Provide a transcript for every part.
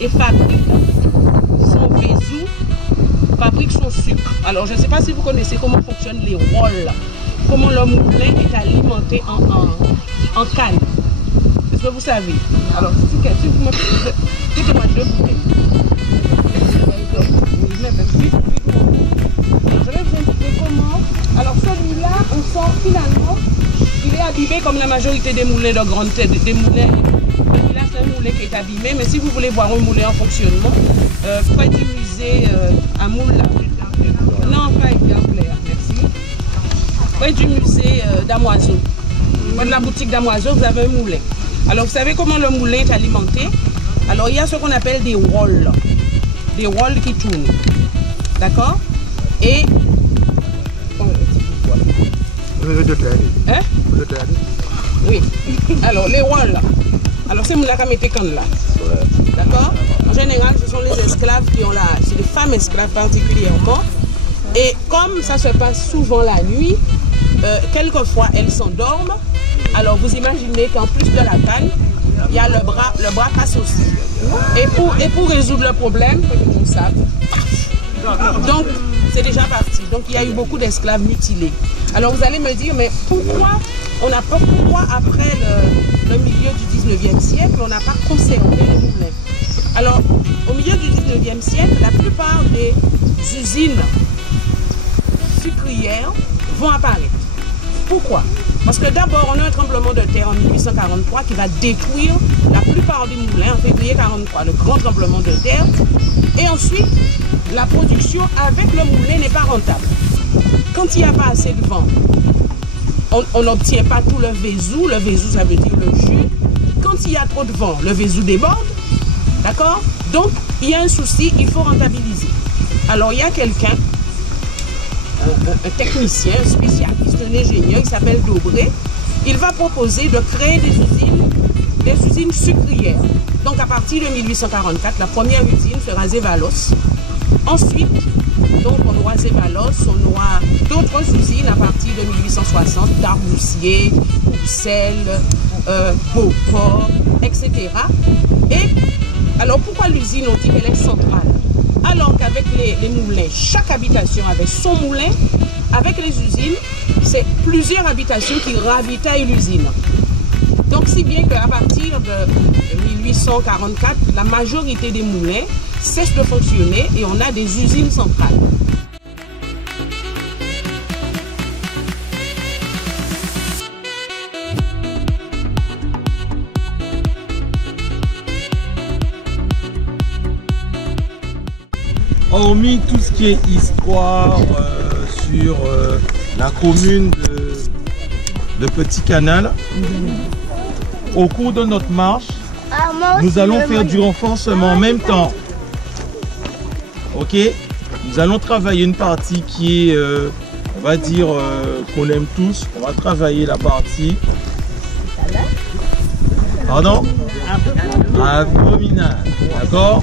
et fabrique son vaisseau, fabrique son sucre. Alors je ne sais pas si vous connaissez comment fonctionnent les rôles, comment le moulin est alimenté en canne. Est-ce que vous savez? Alors si vous me dites-moi deux bouteilles. Je vais vous indiquer comment. Alors celui-là, on sent finalement, il est abîmé comme la majorité des moulins de grande tête, des moulins. Celui-là, c'est un moulin qui est abîmé, mais si vous voulez voir un moulin en fonctionnement, près du musée à Moula. Non, pas exemplaire, merci. Près du musée d'Amoiseau. Près de la boutique d'Amoiseau, vous avez un moulin. Alors vous savez comment le moulin est alimenté? Alors il y a ce qu'on appelle des rôles. Des rôles qui tournent. D'accord? Et hein? Oui. Alors les rôles. Alors c'est Moulaka Metekan là. D'accord? En général, ce sont les esclaves qui ont c'est les femmes esclaves particulièrement. Et comme ça se passe souvent la nuit, quelquefois elles s'endorment. Alors vous imaginez qu'en plus de la canne, il y a le bras passe aussi. Et pour résoudre le problème, on savent. Donc c'est déjà parti. Donc il y a eu beaucoup d'esclaves mutilés. Alors vous allez me dire, mais pourquoi après le milieu du 19e siècle, on n'a pas conservé les moulins? Alors au milieu du 19e siècle, la plupart des usines sucrières vont apparaître. Pourquoi? Parce que d'abord, on a un tremblement de terre en 1843 qui va détruire la plupart des moulins en février 1943, le grand tremblement de terre. Et ensuite, la production avec le moulin n'est pas rentable. Quand il n'y a pas assez de vent, on n'obtient pas tout le vaisou. Le vaisou, ça veut dire le jus. Quand il y a trop de vent, le vaisou déborde. D'accord? Donc, il y a un souci, il faut rentabiliser. Alors, il y a quelqu'un, un technicien, un spécialiste, un ingénieur, il s'appelle Dobré. Il va proposer de créer des usines sucrières. Donc à partir de 1844, la première usine sera Zévalos. Ensuite, donc on aura Zévalos, on aura d'autres usines à partir de 1860, Darboussier, Courcelles, Beauport, etc. Et alors pourquoi l'usine, on dit qu'elle est centrale? Alors qu'avec les moulins, chaque habitation avait son moulin. Avec les usines, c'est plusieurs habitations qui ravitaillent l'usine. Donc si bien qu'à partir de 1844, la majorité des moulins cessent de fonctionner et on a des usines centrales. Hormis tout ce qui est histoire sur la commune de Petit Canal, au cours de notre marche, nous allons faire du renforcement en même temps. Ok? Nous allons travailler une partie qui est, on va dire, qu'on aime tous. On va travailler la partie... Pardon? Abdominale. D'accord?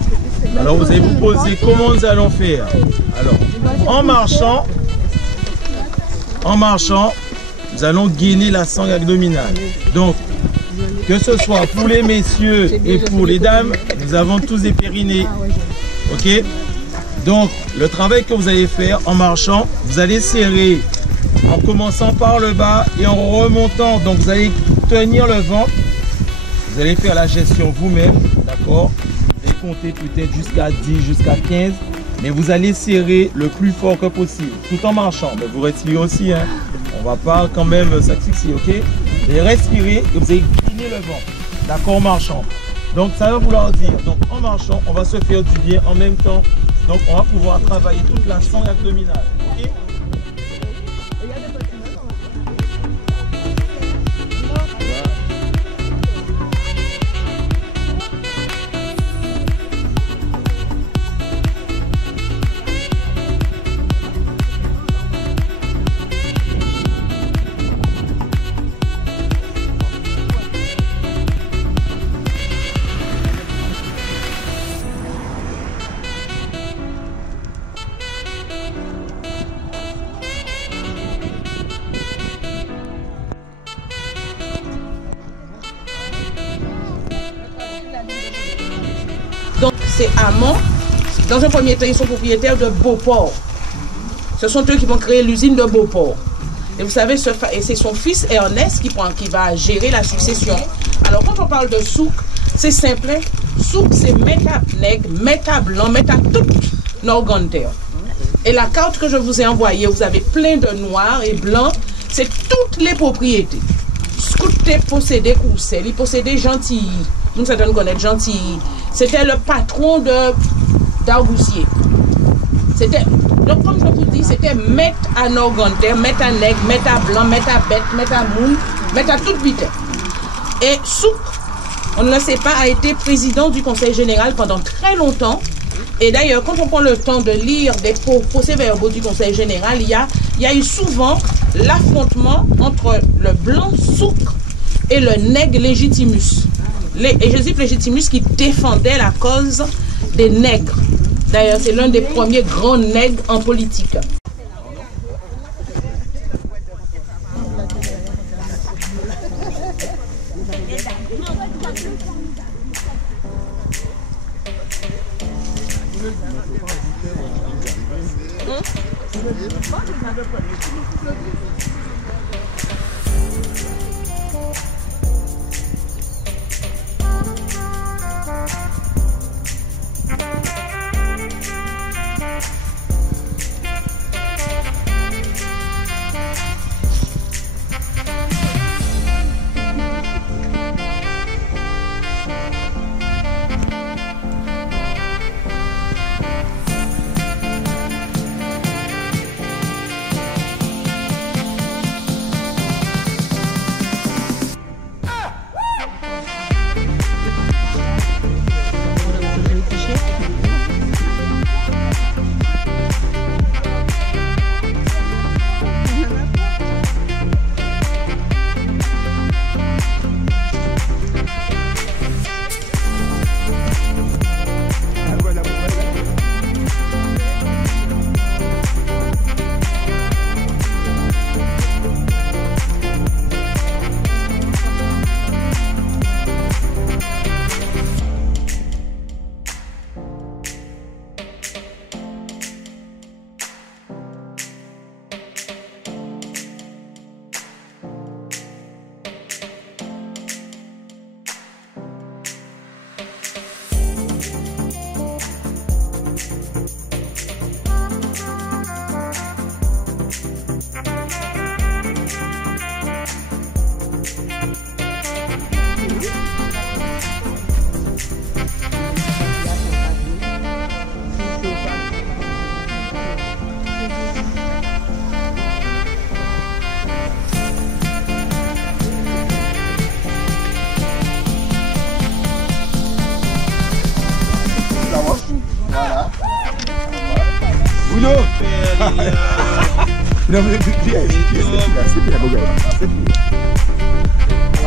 Alors vous allez vous poser comment nous allons faire. Alors, en marchant, nous allons gainer la sangle abdominale. Donc, que ce soit pour les messieurs et pour les dames, nous avons tous des périnées. Ok? Donc, le travail que vous allez faire en marchant, vous allez serrer en commençant par le bas et en remontant. Donc, vous allez tenir le ventre. Vous allez faire la gestion vous-même. D'accord? Compter peut-être jusqu'à 10, jusqu'à 15, mais vous allez serrer le plus fort que possible, tout en marchant. Mais vous respirez aussi, hein. On va pas quand même s'asphyxier, ok? Mais respirez et vous allez cliner le ventre, d'accord, en marchant. Donc ça va vouloir dire, donc en marchant, on va se faire du bien en même temps. Donc on va pouvoir travailler toute la sangle abdominale, ok? Donc ces amants, dans un premier temps, ils sont propriétaires de Beauport. Ce sont eux qui vont créer l'usine de Beauport. Et vous savez, c'est son fils Ernest qui va gérer la succession. Alors quand on parle de souk, c'est simple. Souk, c'est Meta nègre, Meta blanc, Meta tout Norganter. Et la carte que je vous ai envoyée, vous avez plein de noirs et blancs. C'est toutes les propriétés. Scouté possédait Courcelles, il possédait Gentilly. Nous, ça donne connaître Gentilly. C'était le patron d'Argousier. Donc, comme je vous dis, c'était mettre à Norganter, mettre à nègre, mettre à blanc, mettre à bête, mettre à moule, mettre à toute vitesse. Et Souk, on ne le sait pas, a été président du Conseil général pendant très longtemps. Et d'ailleurs, quand on prend le temps de lire des procès-verbaux du Conseil général, il y a eu souvent l'affrontement entre le blanc Souk et le nègre Légitimus. Et Joseph Légitimus qui défendait la cause des nègres. D'ailleurs, c'est l'un des premiers grands nègres en politique.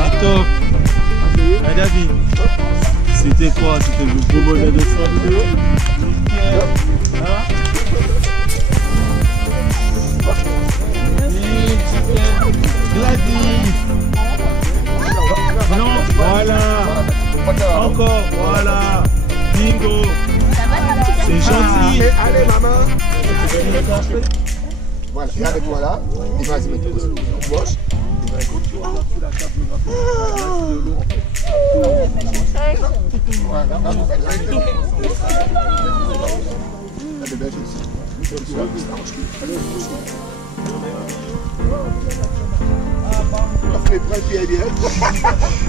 Attends, David, c'était quoi? C'était le gros bonnet de sang vidéo? Gladys. Non, voilà. Encore, voilà. Bingo. C'est gentil. Allez, maman. Voilà, regardez-toi là. Il va se mettre au gauche.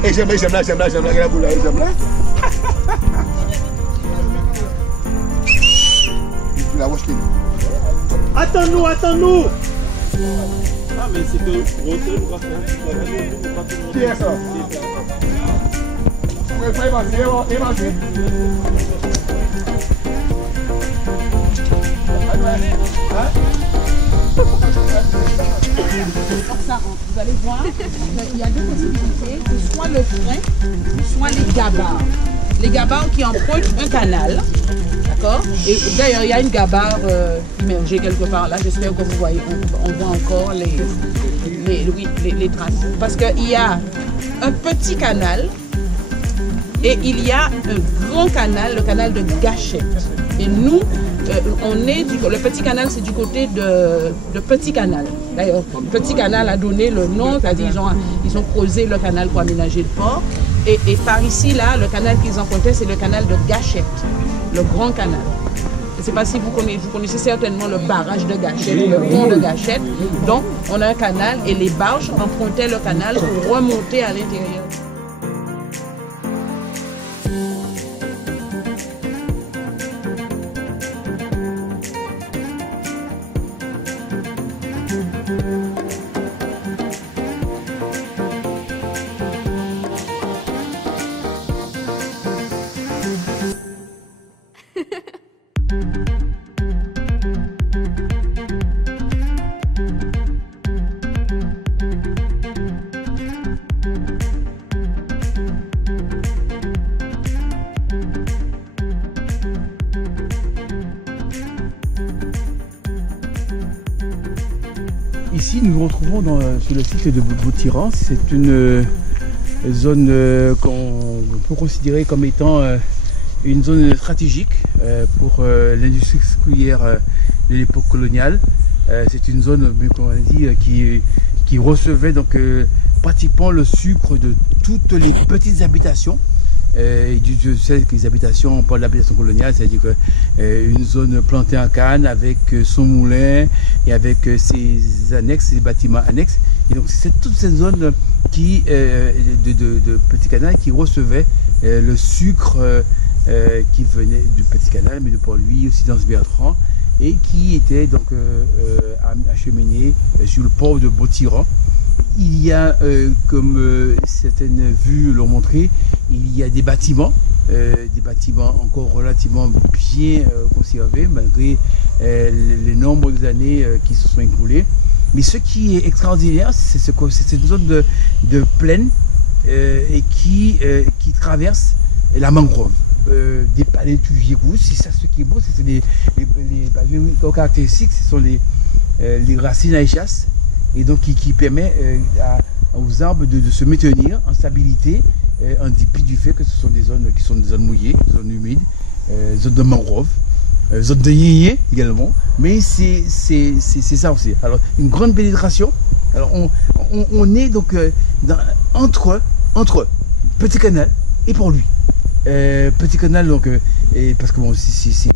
Et j'aime là, la boule là, j'aime là. La roche qui Attends-nous. Ah, mais c'est que Rossel va faire. Qui est ça? Vous pouvez faire évacuer. Vous allez voir, il y a deux possibilités, c'est soit le frein, soit les gabarres. Les gabarres qui empruntent un canal, d'accord? Et d'ailleurs, il y a une gabarre immergée quelque part là, j'espère que vous voyez, on voit encore les traces. Parce qu'il y a un petit canal Et il y a un grand canal, le canal de Gachette. Et nous, le petit canal, c'est du côté de Petit Canal. D'ailleurs, Petit Canal a donné le nom, c'est-à-dire ils ont creusé le canal pour aménager le port. Et par ici, là, le canal qu'ils empruntaient, c'est le canal de Gachette, le grand canal. Je ne sais pas si vous connaissez certainement le barrage de Gachette, le pont de Gachette. Donc, on a un canal et les barges empruntaient le canal pour remonter à l'intérieur. Ici, nous nous retrouvons sur le site de Boutiran. C'est une zone qu'on peut considérer comme étant une zone stratégique pour l'industrie sucrière de l'époque coloniale. C'est une zone, comme on a dit, qui recevait donc pratiquement le sucre de toutes les petites habitations. Je sais que les habitations, on parle d'habitation coloniale, c'est-à-dire une zone plantée en canne avec son moulin et avec ses annexes, ses bâtiments annexes. Et donc c'est toute cette zone de Petit Canal qui recevait le sucre qui venait du Petit Canal, mais de Port-Louis, aussi dans ce Bertrand, et qui était donc acheminé sur le port de Boutiran. Il y a, comme certaines vues l'ont montré, il y a des bâtiments encore relativement bien conservés, malgré les nombreuses années qui se sont écoulées. Mais ce qui est extraordinaire, c'est une zone de plaine et qui traverse la mangrove. Des palais tuviérous, c'est ça ce qui est beau, c'est les palais caractéristiques, ce sont les racines à échasse, et donc qui permet aux arbres de se maintenir en stabilité, en dépit du fait que ce sont des zones qui sont des zones mouillées, des zones humides, zones de mangrove, zones de yéyé également, mais c'est ça aussi. Alors une grande pénétration. Alors on est donc entre Petit Canal et Port-Louis. Petit Canal, donc, parce que bon, c'est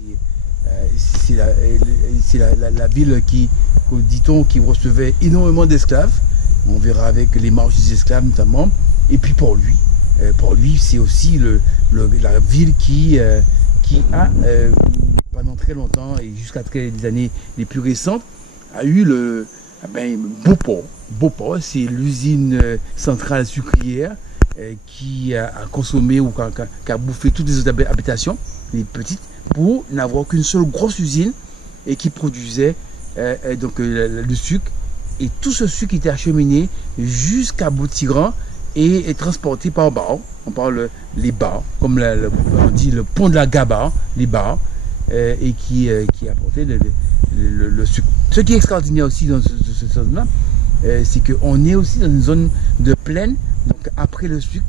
la ville qui, dit-on, qui recevait énormément d'esclaves. On verra avec les marches des esclaves notamment. Et puis Port-Louis. Port-Louis, c'est aussi la ville qui a, pendant très longtemps et jusqu'à les années les plus récentes, a eu Beauport. Beauport, c'est l'usine centrale sucrière qui a consommé ou qui a bouffé toutes les autres habitations, les petites, pour n'avoir qu'une seule grosse usine et qui produisait donc le sucre. Et tout ce sucre était acheminé jusqu'à Boutiran et transporté par barre. On parle les barres, comme on dit le pont de la Gabarre, les barres, et qui apportait le sucre. Ce qui est extraordinaire aussi dans cette zone-là, c'est qu'on est aussi dans une zone de plaine. Donc après le sucre,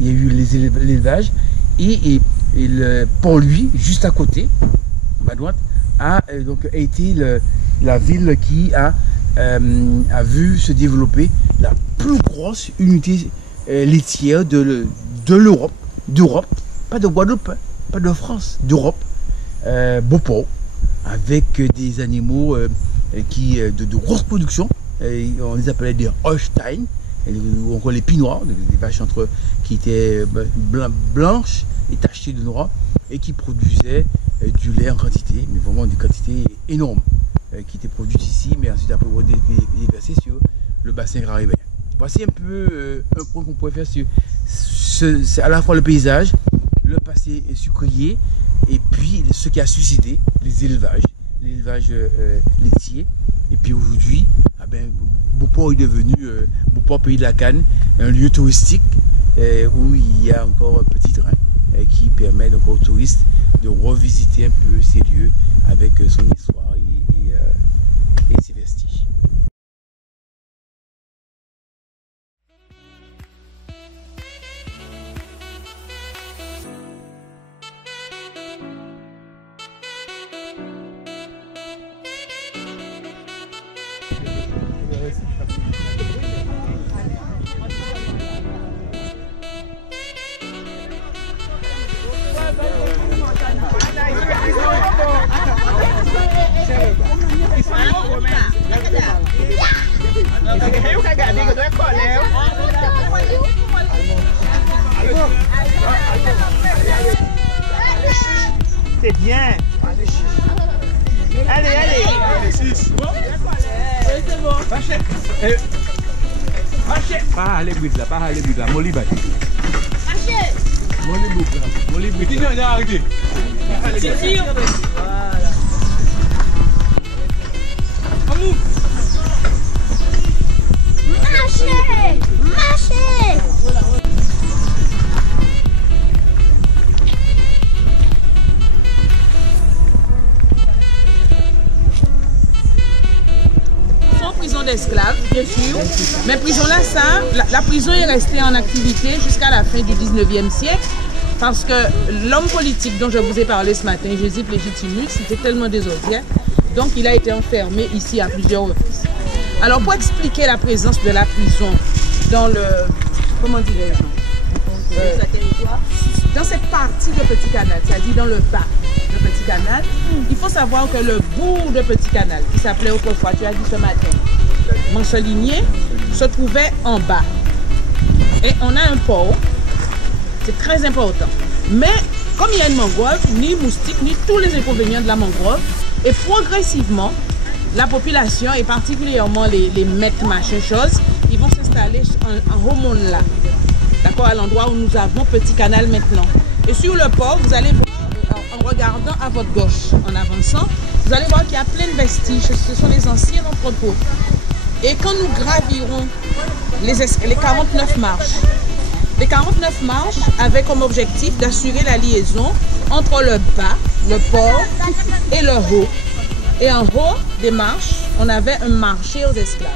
il y a eu l'élevage et le Port-Louis, juste à côté, à droite, a été la ville qui a vu se développer la plus grosse unité laitière de l'Europe, pas de Guadeloupe, pas de France, d'Europe, Beauport, avec des animaux de grosse production, on les appelait des Holstein, ou encore les Pinois, des vaches qui étaient blanches et tachées de noir, et qui produisaient du lait en quantité, mais vraiment des quantités énormes, qui étaient produites ici, mais ensuite après déversées sur le bassin caribéen. Voici un peu un point qu'on pourrait faire sur c'est à la fois le paysage, le passé sucrier, et puis ce qui a suscité les élevages, l'élevage laitier. Et puis aujourd'hui, Beauport est devenu Beauport Pays de la Canne, un lieu touristique où il y a encore un petit train qui permet donc aux touristes de revisiter un peu ces lieux avec son histoire et ses vestiges. C'est bien. Allez, allez. C'est bon? C'est bon. Pas aller vite là, pas aller vite là. Molly bye. Molly boucle là. Molly boucle. Tiens, viens arrêter. Voilà. Allons. Marchez! Marchez! Prison d'esclaves, bien sûr, mais prison-là, la prison est restée en activité jusqu'à la fin du 19e siècle parce que l'homme politique dont je vous ai parlé ce matin, Josip Légitimus, c'était tellement désordre, donc il a été enfermé ici à plusieurs reprises. Alors pour expliquer la présence de la prison dans le, comment dirais-je, dans cette partie de Petit Canal, c'est-à-dire dans le bas de Petit Canal, il faut savoir que le bourg de Petit Canal, qui s'appelait autrefois, tu as dit ce matin, Mancheligné, se trouvait en bas. Et on a un port, c'est très important. Mais comme il y a une mangrove, ni moustique, ni tous les inconvénients de la mangrove, et progressivement, la population, et particulièrement les maîtres machin chose, ils vont s'installer en haut monde là. D'accord, à l'endroit où nous avons Petit Canal maintenant. Et sur le port, vous allez voir, en regardant à votre gauche, en avançant, vous allez voir qu'il y a plein de vestiges. Ce sont les anciens entrepôts. Et quand nous gravirons les 49 marches, les 49 marches avaient comme objectif d'assurer la liaison entre le bas, le port, et le haut. Et en haut des marches, on avait un marché aux esclaves.